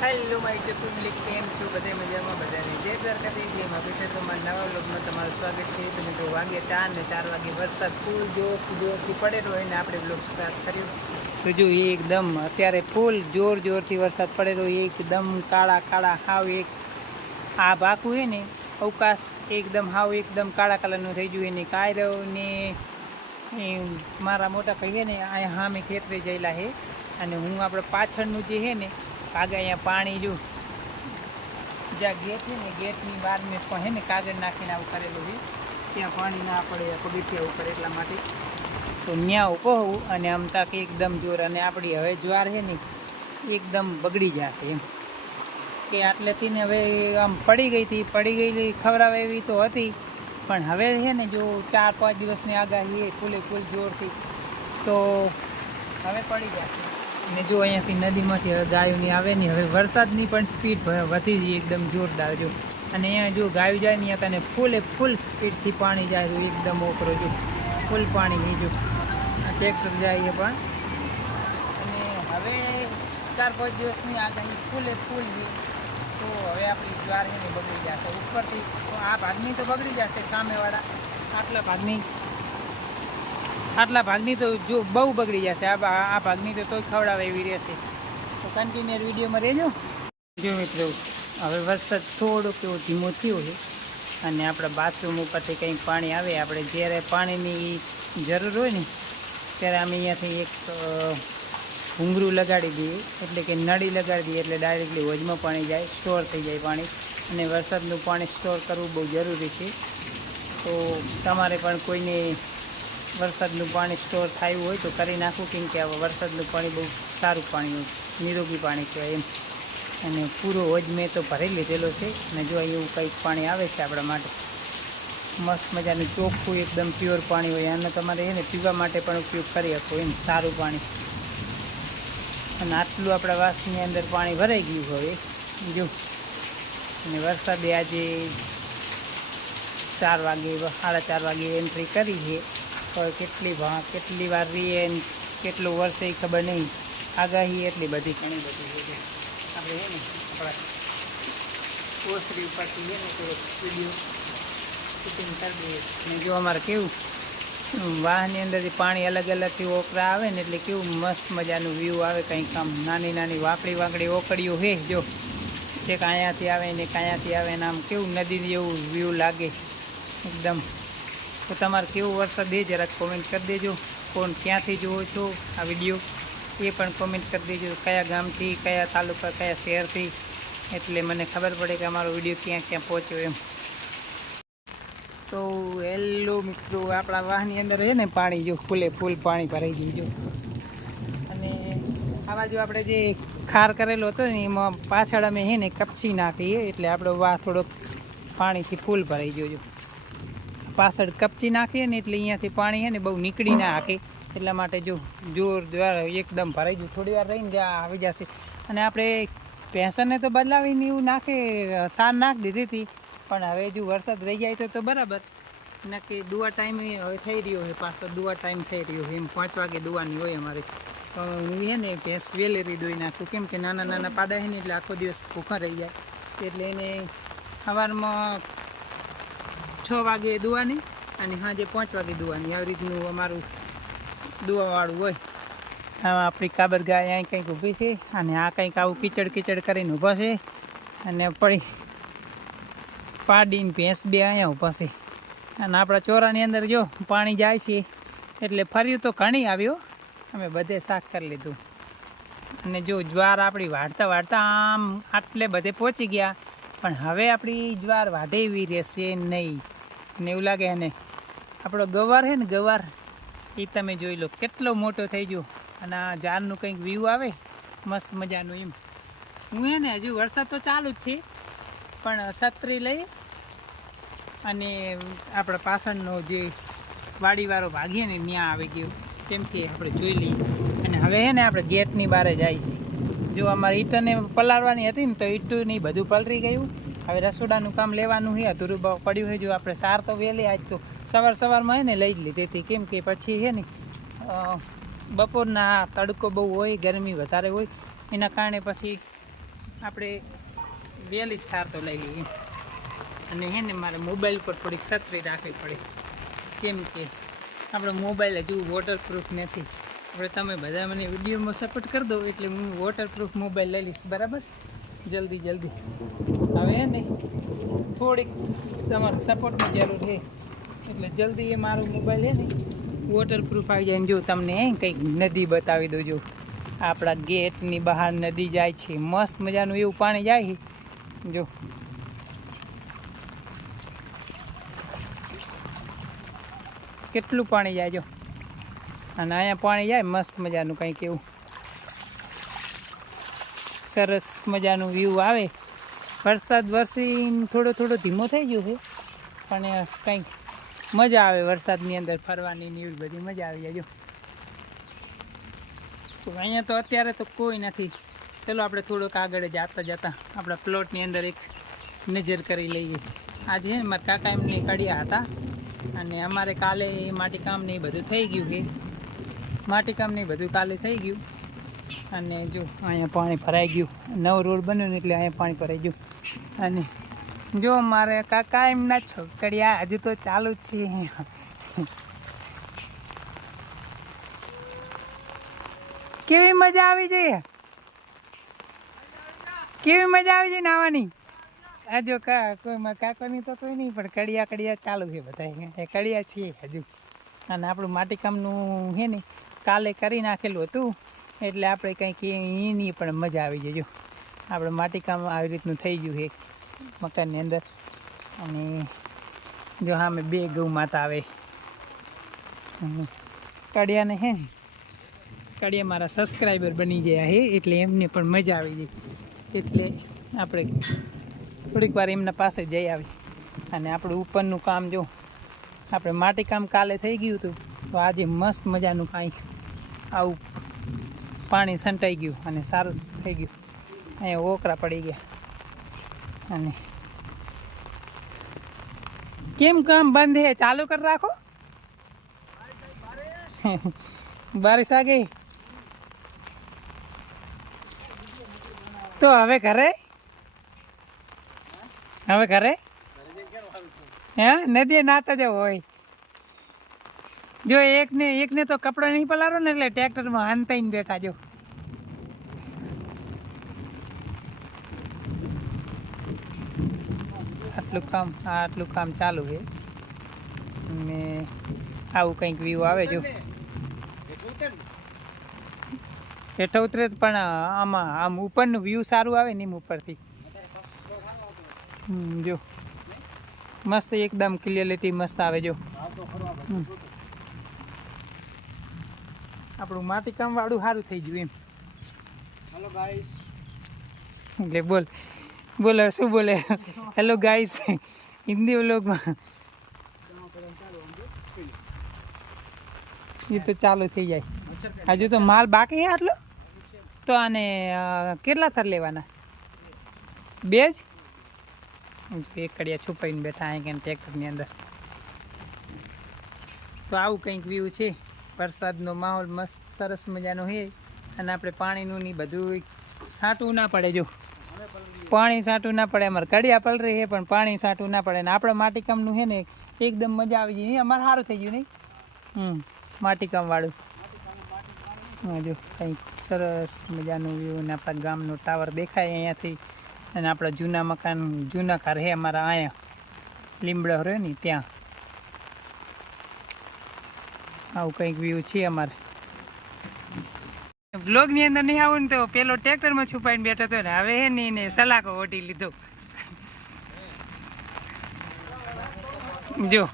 Hello મારી જે public કેમ છો બધે મજામાં? બધાને જય દ્વારકાથી જય માપી તમારા નવા બ્લોગમાં તમારું સ્વાગત છે. તમે જો વાગ્યા ચાર ને ચાર વાગે વરસાદ ફૂલ જોરથી જોરથી પડેલો હોય ને આપણે બ્લોગ સ્ટાર્ટ કર્યો. તો જો એકદમ અત્યારે ફૂલ જોર જોરથી વરસાદ પડેલો એકદમ કાળા કાળા હાવ એક આ ભાગ છે ને, અવકાશ એકદમ હાવ એકદમ કાળા કલરનું થઈ ગયું એને કાયરો ને મારા મોટા ભાઈ છે ને, અહીંયા મેં ખેતરે જયેલા છે. અને હું આપણે પાછળનું જે છે ને કાગળ અહીંયા પાણી જો. જ્યાં ગેટ છે ને ગેટની બહાર મેં છે ને કાગળ નાખીને આવું કરેલું છે. ત્યાં પાણી ના પડે પગથિયા ઉપર એટલા માટે. તો ત્યાં ઊભો હોઉં અને આમ તક એકદમ જોર, અને આપણી હવે જ્વાર છે ને, એકદમ બગડી જશે એમ. કે આટલેથી ને હવે આમ પડી ગઈ હતી, પડી ગયેલી ખવડાવે એવી તો હતી. પણ હવે છે ને જો ચાર પાંચ દિવસની આગાહી એ ફૂલે ફૂલ જોરથી. તો હવે પડી જશે. અને જો અહીંયાથી નદીમાંથી હવે ગાયોની આવે ને, હવે વરસાદની પણ સ્પીડ વધી જઈ એકદમ જોરદાર જો. અને અહીંયા જો ગાયો જાય ને, અહીંયા તને ફૂલે ફૂલ સ્પીડથી પાણી જાય એકદમ ઓકરો જો. ફૂલ પાણી નહીં જો. ટ્રેક્ટર જાય પણ. અને હવે ચાર પાંચ દિવસની આગાહી ફૂલે ફૂલ તો હવે આપણી જ્વાર બગડી જશે ઉપરથી. આ ભાગની તો બગડી જશે સામેવાળા. આટલા ભાગની. આટલા ભાગની તો જો બહુ બગડી જશે. આ આ ભાગની તો તોય ખવડાવે એવી રહેશે તો કન્ટિન્યુઅર વિડીયોમાં રહેજો. જો મિત્રો, હવે વરસાદ થોડોક એવો ધીમો થયો છે અને આપણા બાથરૂમ ઉપરથી કંઈક પાણી આવે, આપણે જ્યારે પાણીની જરૂર હોય ને, ત્યારે અમે અહીંયાથી એક ઘૂંઘરું લગાડી દઈએ. એટલે કે નળી લગાડી દઈએ, એટલે ડાયરેક્ટલી હોજમાં પાણી જાય સ્ટોર થઈ જાય પાણી. અને વરસાદનું પાણી સ્ટોર કરવું બહુ જરૂરી છે. તો તમારે પણ કોઈને વરસાદનું પાણી સ્ટોર થયું હોય તો કરી નાખું, કેમ કે હવે વરસાદનું પાણી બહુ સારું પાણી હોય, નિરોગી પાણી કહેવાય એમ. અને પૂરો હોજ મેં તો ભરી લીધેલો છે. અને જો એવું કંઈક પાણી આવે છે આપણા માટે, મસ્ત મજાનું ચોખ્ખું, એકદમ પ્યોર પાણી હોય અને તમારે એને પીવા માટે પણ ઉપયોગ કરી શકો એમ, સારું પાણી. અને આટલું આપણા વાસની અંદર પાણી ભરાઈ ગયું હવે જો. અને વરસાદે આજે ચાર વાગે, સાડા ચાર વાગે એન્ટ્રી કરી છે. હવે કેટલી ભા કેટલી વાર રહીએ કેટલું વર્ષે એ ખબર નહીં. આગાહી એટલી બધી. ઘણી બધી છે આપણે એ ને આપણા ઓસરી ઉપરથી છે ને વીડિયો શૂટિંગ કરી દઈએ. અને જો અમારે કેવું વાહનની અંદરથી પાણી અલગ અલગથી ઓકરા આવે ને એટલે કેવું મસ્ત મજાનું વ્યૂ આવે કંઈક આમ નાની નાની વાંકડી વાંકડી ઓકડીઓ હે જો. છેક અહીંયાથી આવે ને કાંયાથી આવે ને આમ કેવું નદી જેવું વ્યૂ લાગે. એકદમ તો તમારે કેવું વરસાદ એ જરાક કોમેન્ટ કરી દેજો. કોણ ક્યાંથી જુઓ છો આ વીડિયો એ પણ કોમેન્ટ કરી દેજો. કયા ગામથી, કયા તાલુકા, કયા શહેરથી? એટલે મને ખબર પડે કે અમારો વીડિયો ક્યાં ક્યાં પહોંચ્યો એમ. તો હેલો મિત્રો, આપણા વાહની અંદર છે ને પાણી, જો ફૂલે ફૂલ પાણી ભરાઈ ગયું, જો. અને આ બાજુ આપણે જે ખાર કરેલો હતો ને, એમાં પાછળ અમે છે ને કપચી નાખીએ એટલે આપણો વાહ થોડોક પાણીથી ફૂલ ભરાઈ ગયો પાછળ કપચી નાખીએ ને એટલે અહીંયાથી પાણી છે ને બહુ નીકળી ના હાકે. એટલા માટે જો જોર દ્વારા એકદમ ભરાઈ ગયું. થોડી વાર રહીને ત્યાં આવી જશે. અને આપણે પેન્શનને તો બદલાવીને એવું નાખે, સાર નાખ દીધી હતી. પણ હવે જો વરસાદ રહી જાય તો તો બરાબર. નક્કી દુવા ટાઈમ હવે થઈ રહ્યો છે પાછો, દુવા ટાઈમ થઈ રહ્યો છે. એમ પાંચ વાગે દુવાની હોય અમારે. તો હું છે ને ભેંસ વેલેરી દોઈ નાખું. કેમ કે નાના નાના પાડા છે ને એટલે આખો દિવસ ભૂખા રહી જાય. એટલે એને સવારમાં છ વાગે દુવાની અને સાંજે પાંચ વાગે દુવાની. આવી રીતનું અમારું દુવાવાળું હોય. આમાં આપણી કાબર ગાય અહીં કંઈક ઊભી છે અને આ કંઈક આવું કીચડ કીચડ કરીને ઊભા છે અને પડી પાડીને ભેંસ બે અહીંયા ઊભા છે. અને આપણા ચોરાની અંદર જો પાણી જાય છે એટલે ફર્યું તો ઘણી આવ્યો અમે બધે શાક કરી લીધું. અને જો જ્વાર આપણી વાળતા વાળતા આમ આટલે બધે પહોંચી ગયા. પણ હવે આપણી જ્વાર વાઢેવી રહેશે નહીં. ને એવું લાગે એને. આપણો ગવાર છે ને ગવાર એ તમે જોઈ લો, કેટલો મોટો થઈ ગયો. અને આ ઝાડનું કંઈક વ્યૂ આવે, મસ્ત મજાનું એમ. હું હે ને હજુ વરસાદ તો ચાલુ જ છે, પણ છત્રી લઈ અને આપણા પાછળનો જે વાડીવાળો ભાગીએ ને ત્યાં આવી ગયો. કેમ કે આપણે જોઈ લઈએ. અને હવે હે ને આપણે ગેટની બહાર જાય છે જો અમારે ઈંટને પલાળવાની હતી ને તો ઈંટુની બધું પલરી ગયું. હવે રસોડાનું કામ લેવાનું છે, અધૂરું પડ્યું છે, જો આપણે સાર તો વહેલી આજ તો સવાર સવારમાં હે ને લઈ જ લીધી હતી. કેમ કે પછી છે ને બપોરના તડકો બહુ હોય, ગરમી વધારે હોય, એના કારણે પછી આપણે વહેલી જ સાર તો લઈ લઈએ. અને હે ને મારે મોબાઈલ પર થોડીક સત્રી રાખવી પડે. કેમ કે આપણો મોબાઈલ હજુ વોટરપ્રૂફ નથી. આપણે તમે બધા મને વિડીયોમાં સપોર્ટ કરી દો, એટલે હું વોટરપ્રૂફ મોબાઈલ લઈ લઈશ. બરાબર? જલ્દી જલ્દી. હવે ને, થોડીક તમારે સપોર્ટની જરૂર છે. એટલે જલ્દી એ મારો મોબાઈલ છે ને વોટરપ્રૂફ આવી જાય ને જો તમને કંઈક નદી બતાવી દઉં જો આપણા ગેટની બહાર નદી જાય છે, મસ્ત મજાનું એવું પાણી જાય છે. જો. કેટલું પાણી જાય જો. અને અહીંયા પાણી જાય, મસ્ત મજાનું કંઈક એવું. સરસ મજાનું વ્યૂ આવે. વરસાદ વરસી થોડો થોડો ધીમો થઈ ગયો છે. પણ કંઈક મજા આવે વરસાદની અંદર ફરવાની ને એવી બધી મજા આવી જાય. જો. અહીંયા તો અત્યારે તો કોઈ નથી. ચલો આપણે થોડોક આગળ જતા જતા આપણા પ્લોટની અંદર એક નજર કરી લઈએ. આજે મારા કાકા એમને કડ્યા હતા અને અમારે કાલે માટીકામ ને એ બધું થઈ ગયું છે. માટીકામ ને બધું કાલે થઈ ગયું. અને જો, અહીંયા પાણી ભરાઈ ગયું. નવો રોડ બન્યો ને એટલે અહીંયા પાણી ભરાઈ ગયું. અને જો મારે કાકા એમના છોકરિયા હજુ તો ચાલુ છે. કેવી મજા આવી છે? કેવી મજા આવી છે નાવાની આ જો કા, કોઈ કાકોની તો કોઈ નહીં, પણ કડિયા કડિયા ચાલુ છે બધા. એ કડિયા છીએ હજુ. અને આપણું માટીકામનું છે ને, કાલે કરી નાખેલું હતું. એટલે આપણે કંઈક એની પણ મજા આવી જાય. જો, આપણે માટીકામ આવી રીતનું થઈ ગયું છે મકાનની અંદર. અને જો સામે બે ગૌ માતા આવે. કડિયાને હે ને કડિયા મારા સબસ્ક્રાઈબર બની ગયા છે, એટલે એમને પણ મજા આવી ગઈ. એટલે આપણે થોડીક વાર એમના પાસે જઈ આવી. અને આપણું ઉપરનું કામ જો, આપણે માટીકામ કાલે થઈ ગયું હતું, તો આજે મસ્ત મજાનું કાંઈક આવું પાણી સંટાઈ ગયું અને સારું થઈ ગયું. અહીંયા ઓકરા પડી ગયા. અને કેમ કામ બંધ હે ચાલુ કરી રાખો. બારિશ આ ગઈ. તો હવે ઘરે? હવે ઘરે? હે? નદીએ નાતા જવું હોય. જો એકને એકને તો કપડાં નહીં પલારો ને એટલે ટ્રેક્ટરમાં હાંતાઈને બેઠા જો. આટલું કામ આટલું કામ ચાલુ છે. ને આવું કંઈક વ્યૂ આવે જો. હેઠા ઉતરે પણ આમાં, આમ ઉપરનું વ્યૂ સારું આવે ને એમ ઉપરથી. જો. મસ્ત એકદમ ક્લિયરિટી મસ્ત આવે જો. આપણું માટીકામ વાળું સારું થઈ ગયું એમ. હેલો ગાઈસ એટલે બોલ બોલો શું બોલે? હેલો ગાઈસ હિન્દી વ્લોગમાં. એ તો ચાલુ થઈ જાય. હજુ તો માલ બાકી આટલો? તો આને કેટલા થર લેવાના? બે જ? એક કડિયા છુપાઈને બેઠા અહીં કે ટ્રેક્ટરની અંદર. તો આવું કંઈક વ્યૂ છે. વરસાદનો માહોલ મસ્ત, સરસ મજાનો છે. અને આપણે પાણીનું ની બધું છાંટવું ના પડે જો. પાણી છાંટવું ના પડે, અમારે કડિયા પલરી છે, પણ પાણી છાંટવું ના પડે. ને આપણે માટીકામનું છે ને, એકદમ મજા આવી જાય. અમારે સારું થઈ ગયું નહીં? હમ, માટીકામવાળું. હા, જો, કંઈક સરસ મજાનું વ્યૂ ને આપણા ગામનો ટાવર દેખાય અહીંયાથી. અને આપણા જૂના મકાન, જૂના ઘર છે અમારા અહીંયા. લીમડો રહ્યો ને ત્યાં. આવું કંઈક વ્યૂ છે અમારે. વ્લોગની અંદર નહીં આવું ને તો પેલો ટ્રેક્ટરમાં છુપાઈને બેઠો હતો ને, હવે હે ને સલાકો ઓટી લીધો. જો.